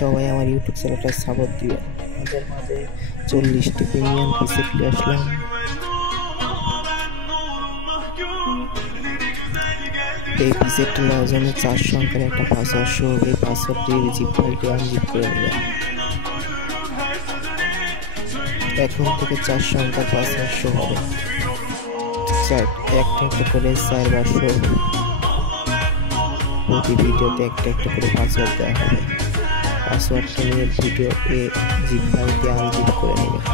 সবাই আমার ইউটিউব চ্যানেলটা সাপোর্ট দিবেন। আমাদের মাঝে 40টি প্রিমিয়াম পিসেট নিয়ে আসলাম। এই পিসেটটা নেওয়ার জন্য 4 সংখ্যার একটা পাসওয়ার্ড শো হবে। পাসওয়ার্ডটি জিপ ফাইলটি আনজিপ করে নেবেন। এখন থেকে 4 সংখ্যার পাসওয়ার্ড শো হবে। একটা একটা করে 4 বার শো হবে। প্রতি ভিডিওতে একটা একটা করে পাসওয়ার্ড দেওয়া হবে। পাসওয়ার্ডটা নিয়ে ভিডিওতে জিপ ফাইলটি আনজিপ করে নেবেন।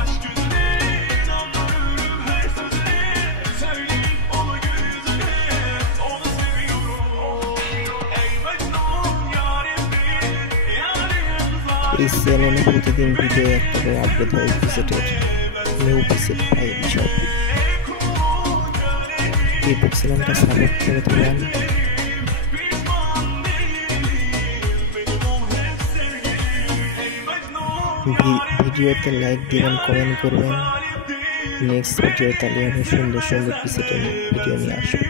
এই চ্যানেলে প্রতিদিন ভিডিও একটা করে আপলোড হয় পিসেটের নিউ পিসেট ফাইল সব। ইউটিউব চ্যানেলটা সাপোর্ট করে দিবেন। ভিডিওতে লাইক দিবেন, কমেন্ট করবেন। নেক্সট ভিডিও তাহলে আমি সুন্দর সুন্দর পিসেটের ভিডিও নিয়ে আসবো।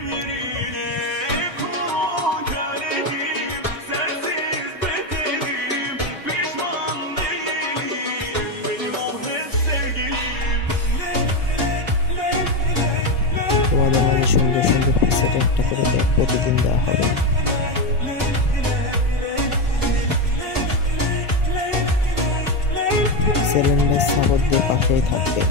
তোমাদের মাঝে সুন্দর সুন্দর পিসেট একটা করে প্রতিদিন দেওয়া হবে। চ্যানেলের সাপোর্ট দিয়ে পাশেই থাকবে।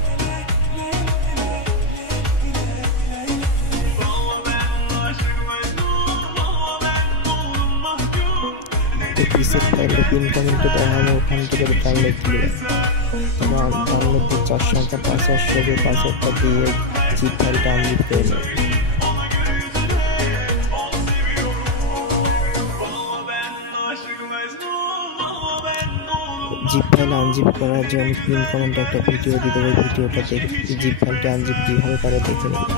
এই পিসেট ফাইলটা পিন কমেন্টে দেওয়া হবে, ওখান থেকে ডাউনলোড দিবে। তোমার ডাউনলোড দিয়ে 4 সংখ্যার পাসওয়ার্ড হবে। পাসওয়ার্ডটা দিয়ে জিপ ফাইলটা আনজিপ করে নেবে। জিপ ফাইল আনজিপ করার জন্য পিন কমেন্টে একটা ভিডিও দিয়ে দেবো। ভিডিওটা দেখে জিপ ফাইলটা আনজিপ কীভাবে করে দেখে নেবে।